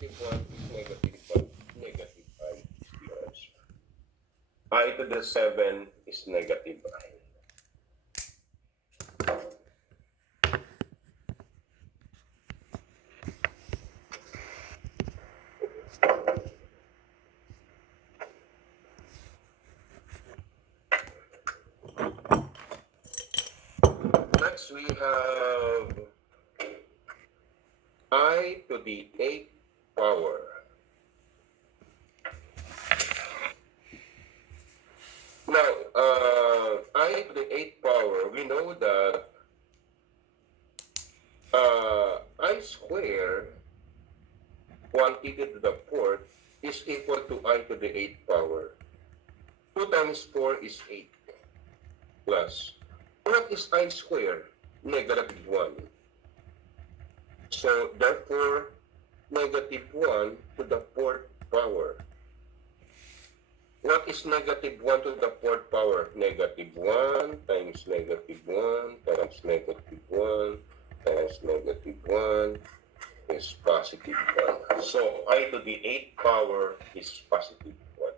1 is negative 1, negative I is the answer. I to the 7 is negative I. Next we have I to the 8th power. Now, I to the 8th power, we know that I square quantity to the 4th is equal to I to the 8th power. 2 times 4 is 8 plus. What is I square? Negative 1. So, therefore, negative 1 to the 4th power. What is negative 1 to the 4th power? Negative 1 times negative 1 times negative 1 times negative 1 is positive 1. So I to the 8th power is positive 1.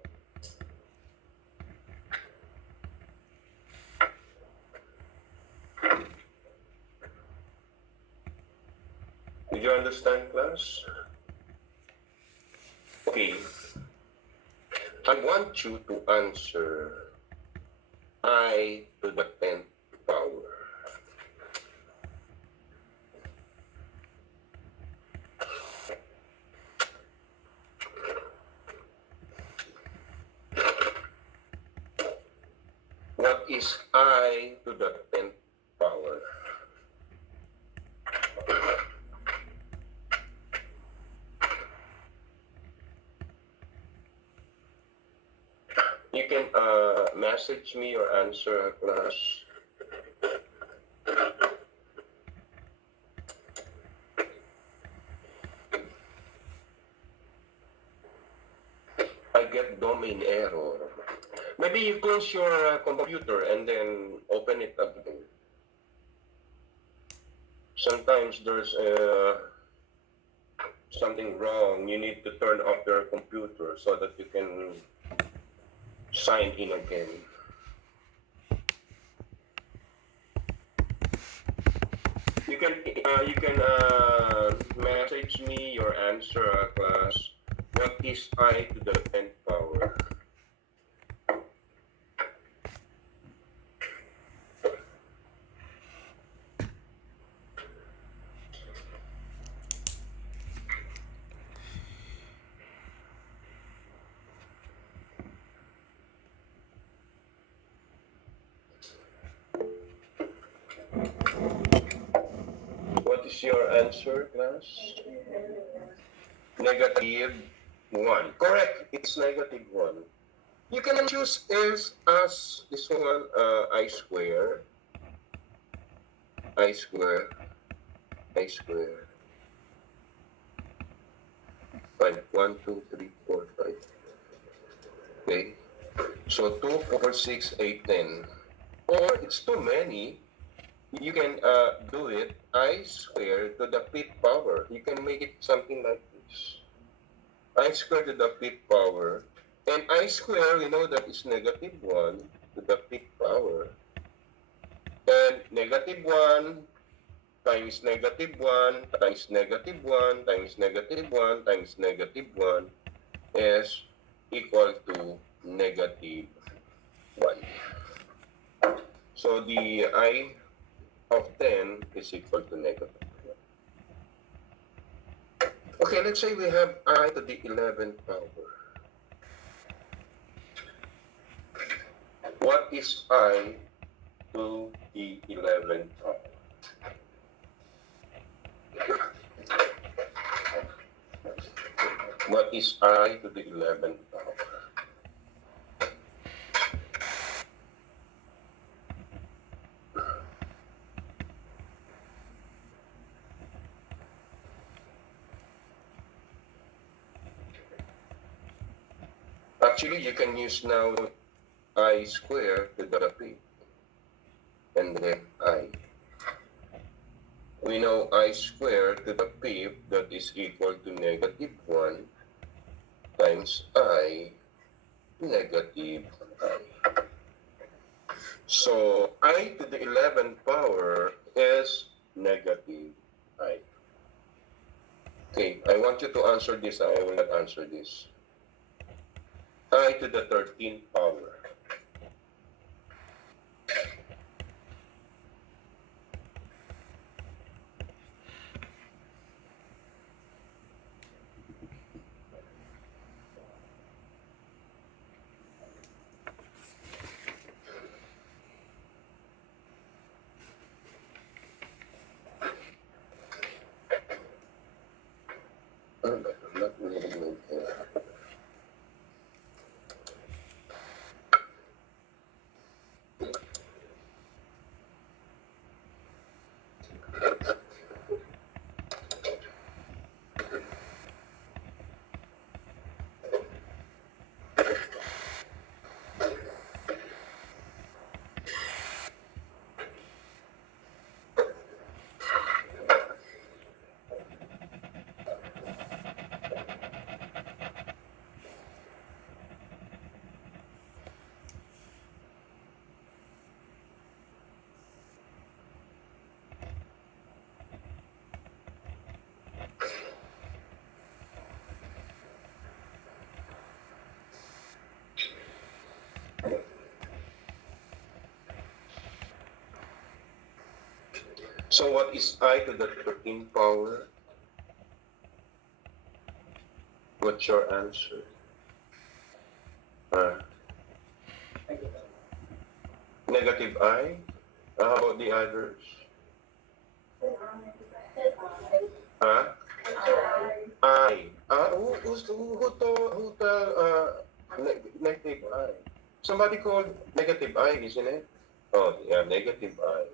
Did you understand, class? Okay. I want you to answer I to the 10th power. What is I to the 10th power? You can message me your answer, class. I get domain error. Maybe you close your computer and then open it again. Sometimes there's something wrong. You need to turn off your computer so that you can sign in again. You can message me your answer, class. What is I to the 10th power? What is your answer, class? Negative 1. Correct. It's negative 1. You can choose as this one, I square, I square, I square. 5, 1, 2, 3, 4, 5. Okay. So 2, 4, 6, 8, 10. Or it's too many. You can do it I square to the 5th power. You can make it something like this. I square to the 5th power. And I square, we know that is negative 1 to the 5th power. And negative 1 times negative 1 times negative 1 times negative 1 times negative 1 is equal to negative 1. So the I of 10 is equal to negative 1. Okay, let's say we have I to the 11th power. What is I to the 11th power? What is I to the 11th power? Actually, you can use now I square to the 5th and then I. we know I squared to the fifth, that is equal to negative 1 times I negative I. So I to the 11th power is negative I. Okay, I want you to answer this. I will not answer this. I to the 13th power. Not really. So what is I to the 13th power? What's your answer? Negative I? How about the others? Huh? I. Negative I? Somebody called negative I, isn't it? Oh, yeah, negative I.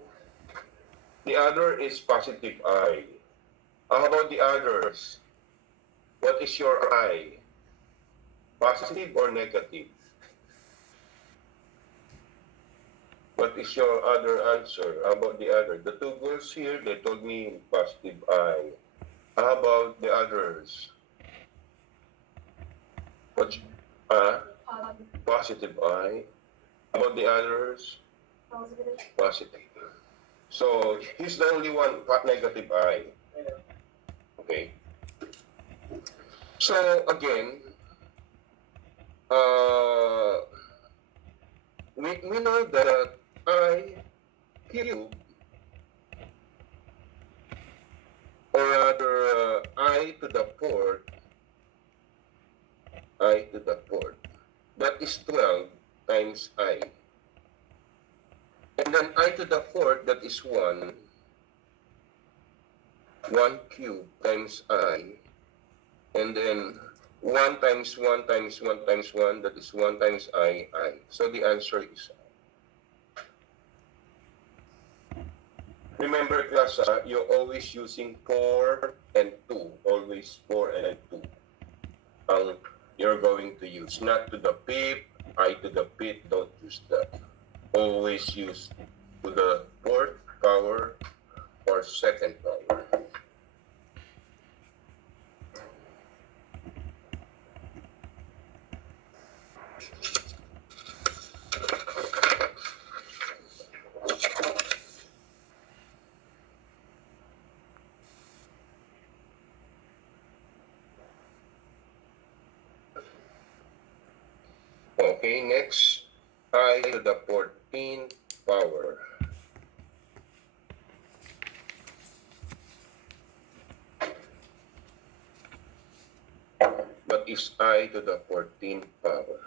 The other is positive I. How about the others? What is your I? Positive or negative? What is your other answer? How about the other? The two girls here, they told me positive I. How about the others? What's positive I? How about the others? Positive. So he's the only one negative I. Okay. So again, uh, we know that I cube, or rather I to the fourth, I to the fourth, that is 12 times I. And then I to the fourth, that is 1 cube times I. And then 1 times 1 times 1 times 1, that is 1 times I. So the answer is I. Remember class, you're always using 4 and 2. Always 4 and 2. You're going to use. Not to the fifth, I to the fifth, don't use that. Always use to the fourth power or second power. Okay, next, I to the 14th power. What is I to the 14th power?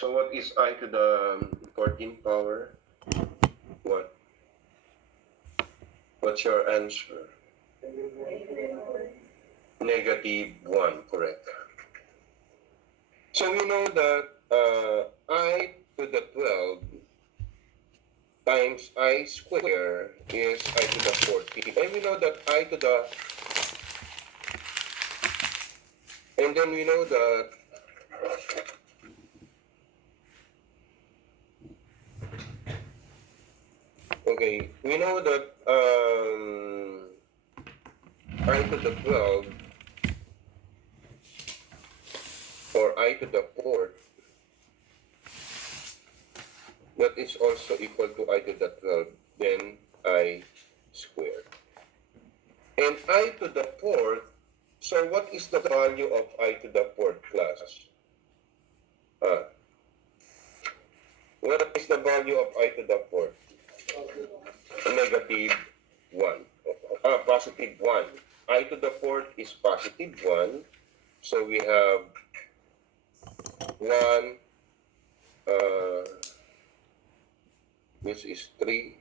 So what is I to the 14 power? What? What's your answer? -1, correct. So we know that I to the 12 times I square is I to the 14. And we know that I to the, and then we know that okay, we know that I to the 12 or I to the 4th, that is also equal to I to the 12, then I squared. And I to the 4th, so what is the value of I to the 4th class? What is the value of I to the 4th? -1. +1. I to the 4th is +1. So we have 1, this is 3.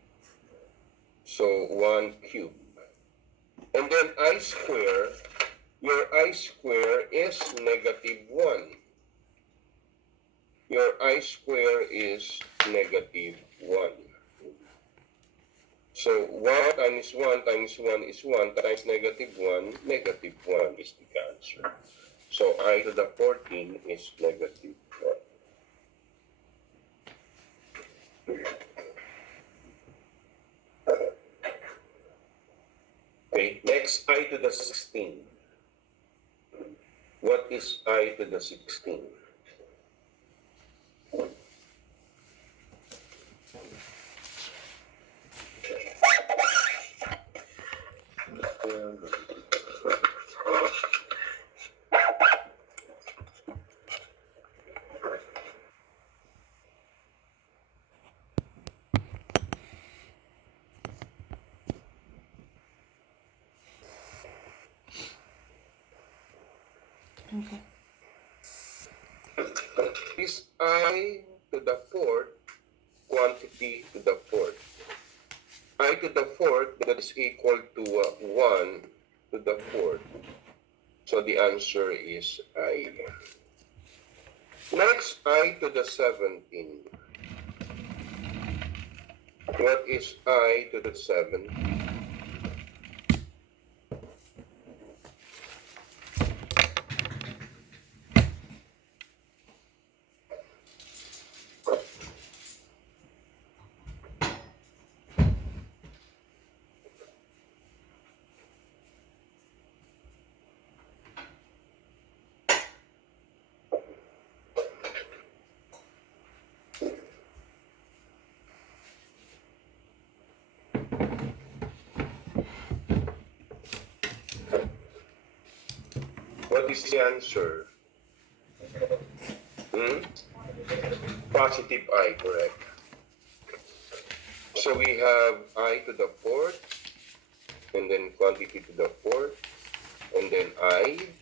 So 1 cube. And then I square, your I square is -1. Your I square is -1. So 1 times 1 times 1 is 1 times -1, -1 is the answer. So I to the 14 is -1. Okay, next I to the 16. What is I to the 16? Okay. Is I to the 4th quantity to the 4th. I to the 4th, that is equal to 1 to the 4th. So the answer is I. Next, I to the 17. What is I to the 7? What is the answer? Positive I, correct. So we have I to the 4th, and then quantity to the 4th, and then I.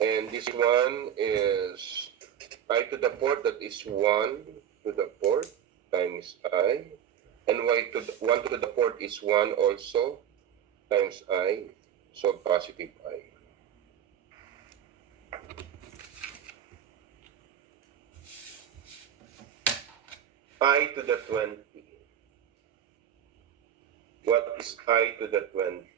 And this one is I to the 4th, that is 1 to the 4th times I. And 1 to the 4th is 1 also times I. So positive I. I to the 20. What is I to the 20?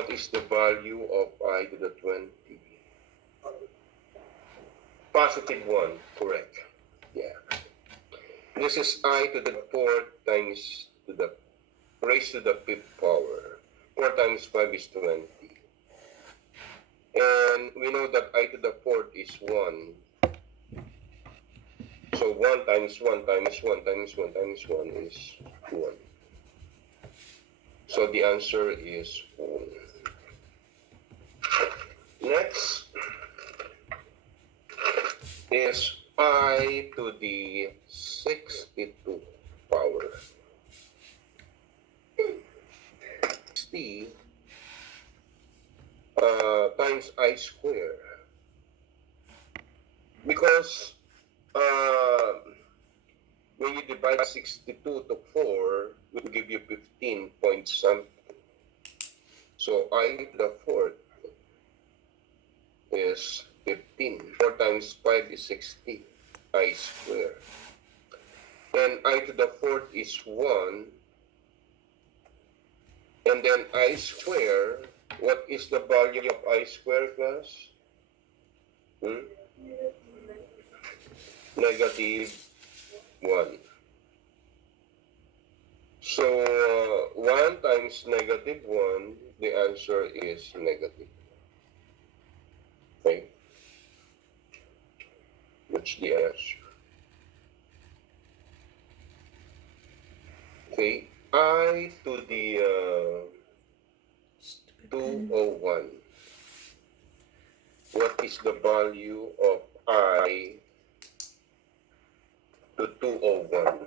what is the value of I to the 20? Positive 1, correct. Yeah. This is I to the 4th times to the raised to the 5th power. 4 times 5 is 20. And we know that I to the 4th is 1. So 1 times 1 times 1 times 1 times 1 is 1. So the answer is 1. Next is I to the 62 power. 60 times I square. Because when you divide 62 to 4, it will give you 15 point something. So I to the 4th is 15. 4 times 5 is 60. I square. And I to the 4th is 1. And then I square. What is the value of I square, class? Negative 1. So 1 times negative 1, the answer is negative. Okay? That's the answer. Okay, I to the 201. What is the value of I to 201?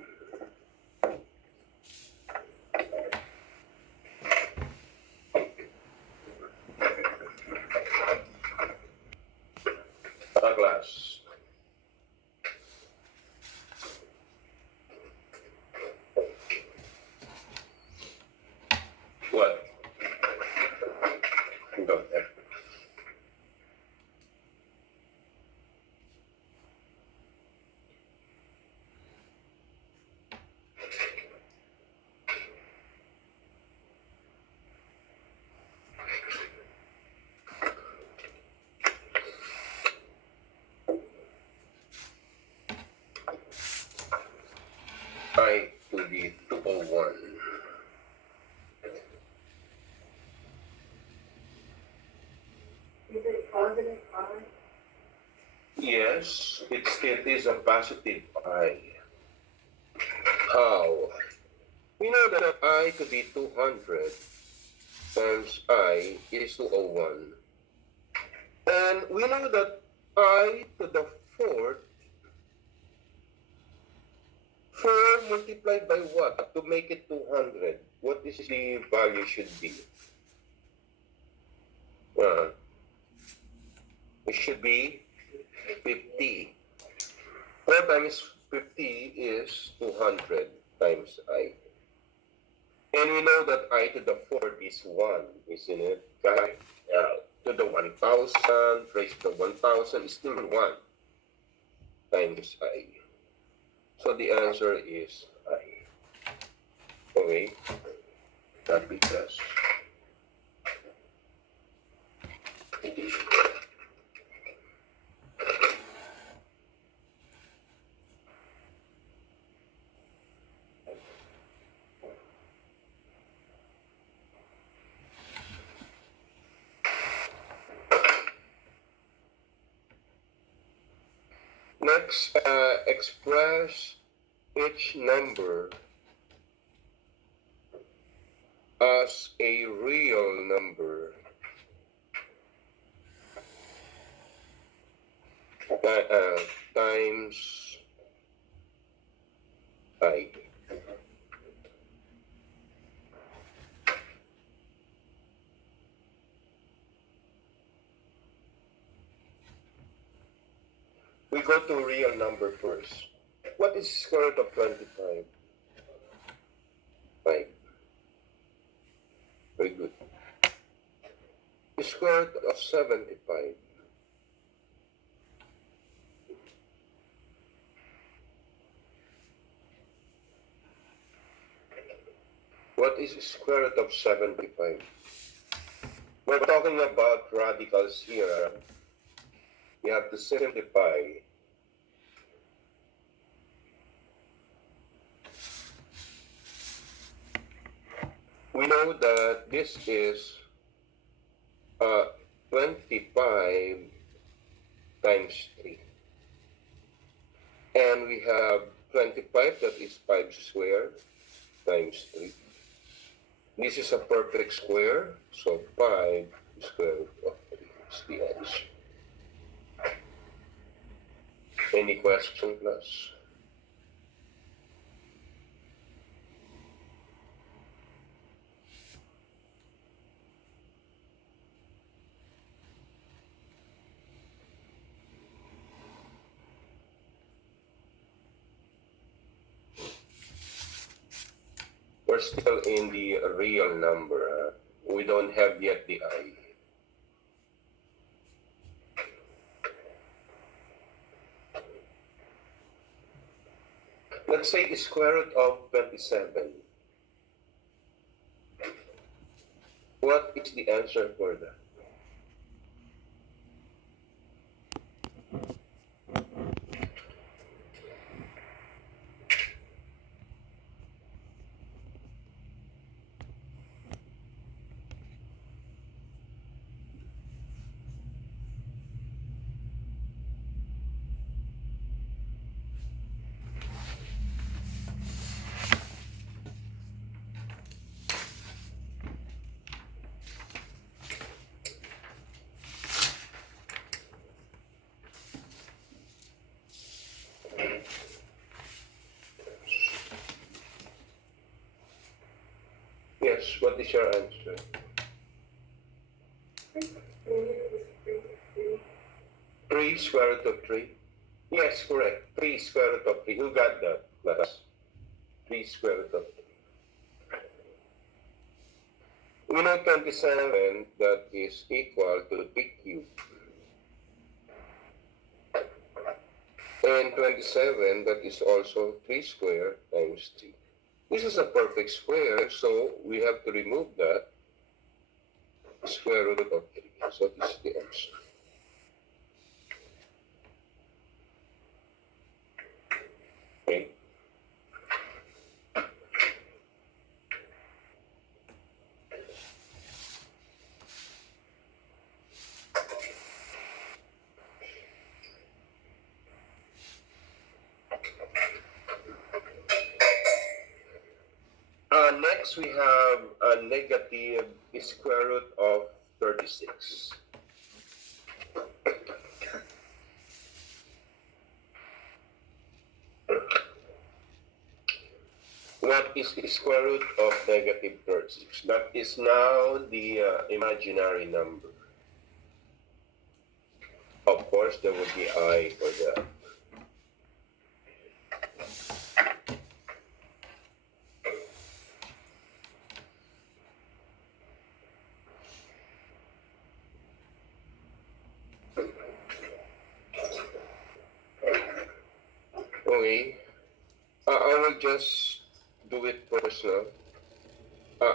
Class. What? Go ahead. I to the 201. Is it positive I? Yes, it is a positive I. How? We know that I to the 200 times I is 201. And we know that I to the 4th, 4 multiplied by what? To make it 200. What is the value should be? It should be 50. 4 times 50 is 200 times I. And we know that I to the 4th is 1, isn't it? Right? To the 1,000, raised to the 1,000 is still 1 times I. So the answer is I. Okay? That because. Next, express each number as a real number times I. We go to real number first. What is square root of 25? 5. Very good. The square root of 75. What is the square root of 75? We're talking about radicals here. We have to simplify. We know that this is 25 times 3. And we have 25, that is 5 squared times 3. This is a perfect square, so 5 square root of 3 is the answer. Any question, class? We're still in the real number. We don't have yet the I. Let's say the square root of 27. What is the answer for that? Yes, what is your answer? 3 square root of 3? Yes, correct. 3 square root of 3. Who got that? Class? 3 square root of 3. We know 27, that is equal to 3 cubed. And 27, that is also 3 squared times 3. This is a perfect square, so we have to remove that square root of 3. So this is the answer. Okay. Next, we have a negative square root of 36. What is the square root of negative 36? That is now the imaginary number. Of course, there will be I for that. Okay, I will just do it first now.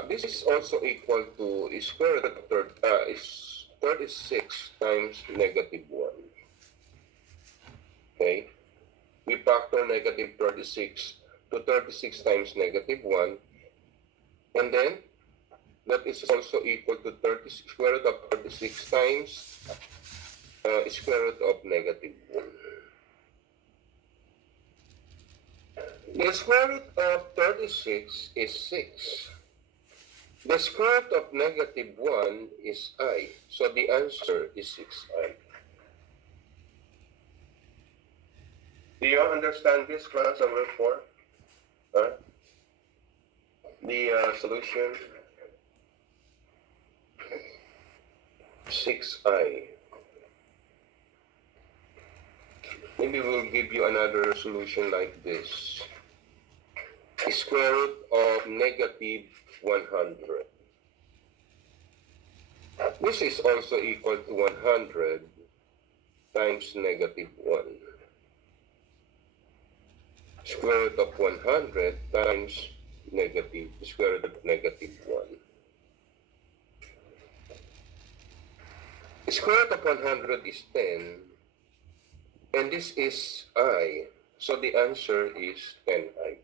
This is also equal to square root of is 36 times negative 1. Okay, we factor negative 36 to 36 times negative 1, and then that is also equal to 30 square root of 36 times square root of negative 1. The square root of 36 is 6. The square root of negative 1 is I. So the answer is 6I. Do you understand this, class number 4? Huh? The solution? 6I. Maybe we'll give you another solution like this. Square root of negative 100. This is also equal to 100 times negative 1. Square root of 100 times negative square root of negative 1. Square root of 100 is 10, and this is I. So the answer is 10I.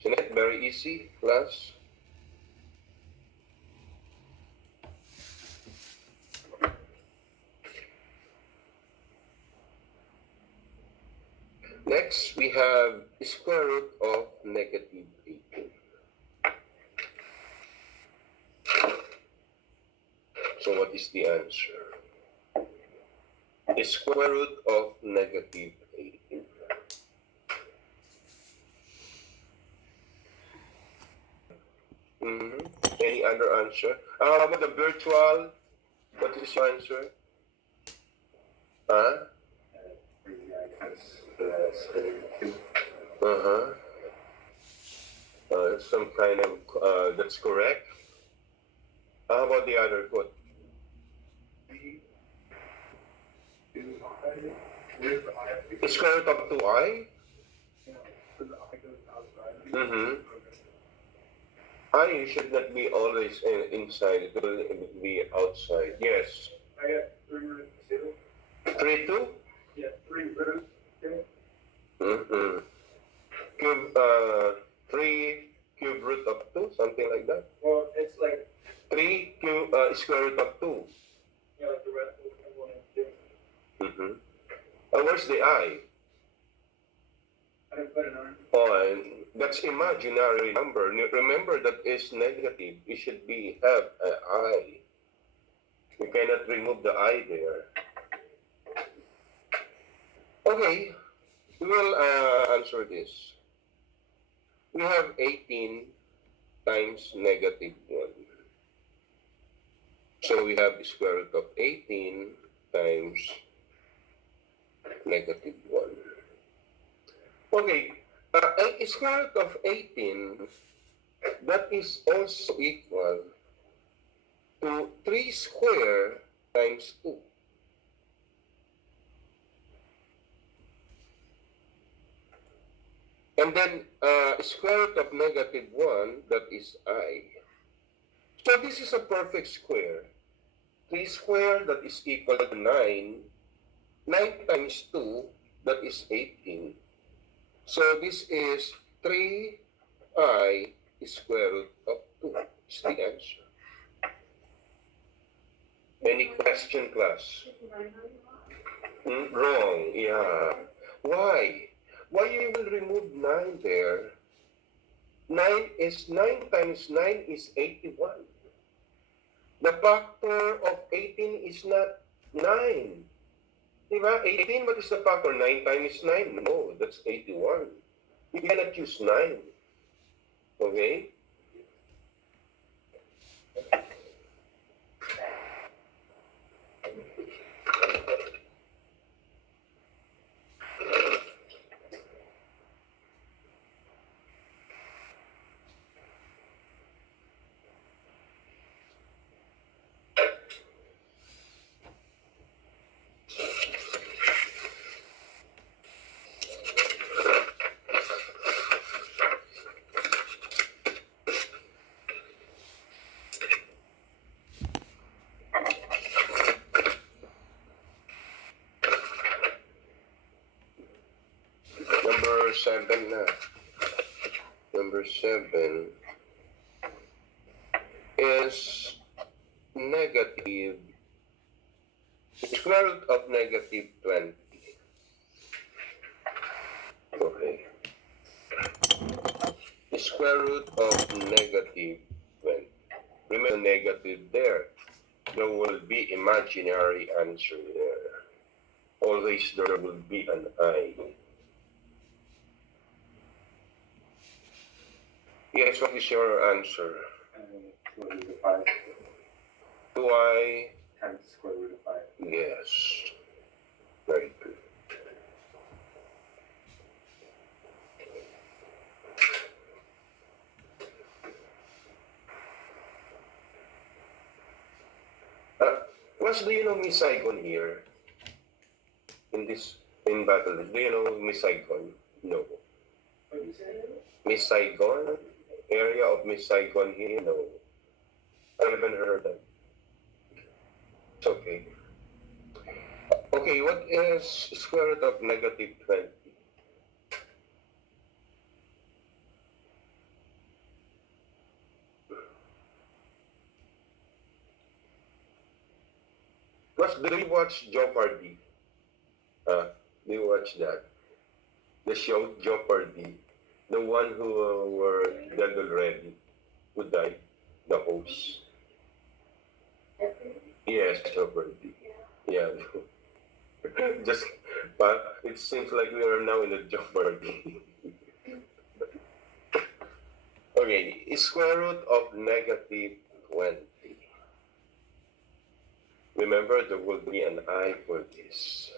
Isn't it very easy, class? Next, we have square root of negative 18. So what is the answer? The square root of negative 18. Any other answer? How about the virtual? What is your answer? Huh? Uh-huh. Some kind of, that's correct. How about the other code? Square root of 2i? I should not be always inside, it will be outside. Yes. I got 3 root 2. 3, 2? Yeah, 3 root 2. Cube, 3 cube root of 2, something like that. Well, it's like 3 cube, square root of 2. like the rest of 1 and 2. Where's the I? I didn't put it on. Oh, and that's imaginary number. Remember that is negative. It should be have an I. You cannot remove the I there. Okay, we will answer this. We have 18 times negative 1. So we have the square root of 18 times negative 1. Okay, a square root of 18, that is also equal to 3 square times 2. And then square root of negative 1, that is I. So this is a perfect square. 3 square, that is equal to 9. 9 times 2, that is 18. So this is 3I square root of 2. Is the answer. Any question, class? Wrong, yeah. Why? Why you will remove 9 there? 9 times 9 is 81. The factor of 18 is not 9. Diba? 18, what is the factor? 9 times 9? No, that's 81. You cannot use 9. Okay? Number 7 na. Number 7 is negative, square root of negative 20. Okay. The square root of negative 20. Remember negative there. There will be imaginary answer there. Always there will be an I. Yes, what is your answer? Square root of 5 2I. times square root of 5. Yes. Very good. What do you know Miss Saigon here? In battle, do you know Miss Saigon? No. What did you say? Miss Saigon? Area of Miss Saigon here? No. I haven't heard that. It's okay. Okay, what is square root of negative 20? Do you watch Jeopardy? Do you watch that? The show Jeopardy. The one who were dead already, who died, the host. Yes, Jeopardy. Yeah. Just, but it seems like we are now in a Jeopardy. Okay, square root of negative 20. Remember, there will be an I for this.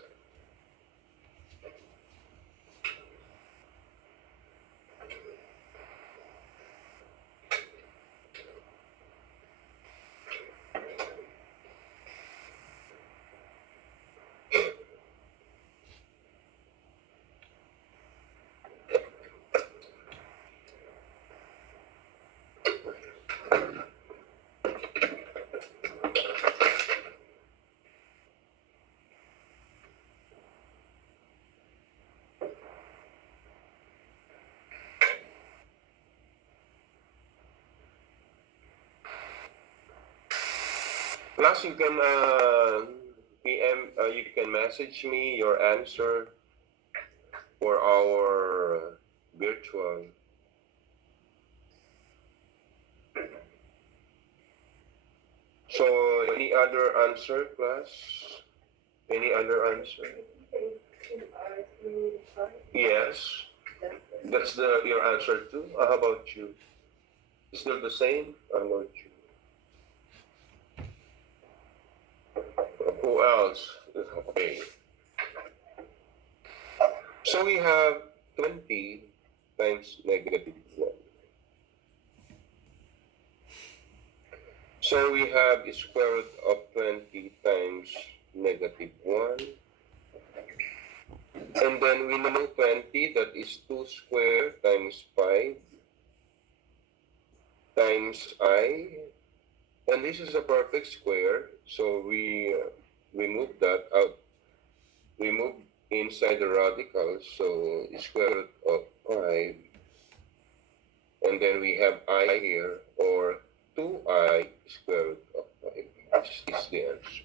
Plus, you can you can message me your answer for our virtual. So, any other answer, class? Any other answer? Yes, that's your answer too. How about you? Still the same? How about you? Who else? Okay. So we have 20 times negative 1. So we have square root of 20 times negative 1. And then we know 20, that is 2 squared times 5 times I. And this is a perfect square, so we remove that out. We move inside the radical, so square root of 5. And then we have I here, or 2I square root of 5. This is the answer.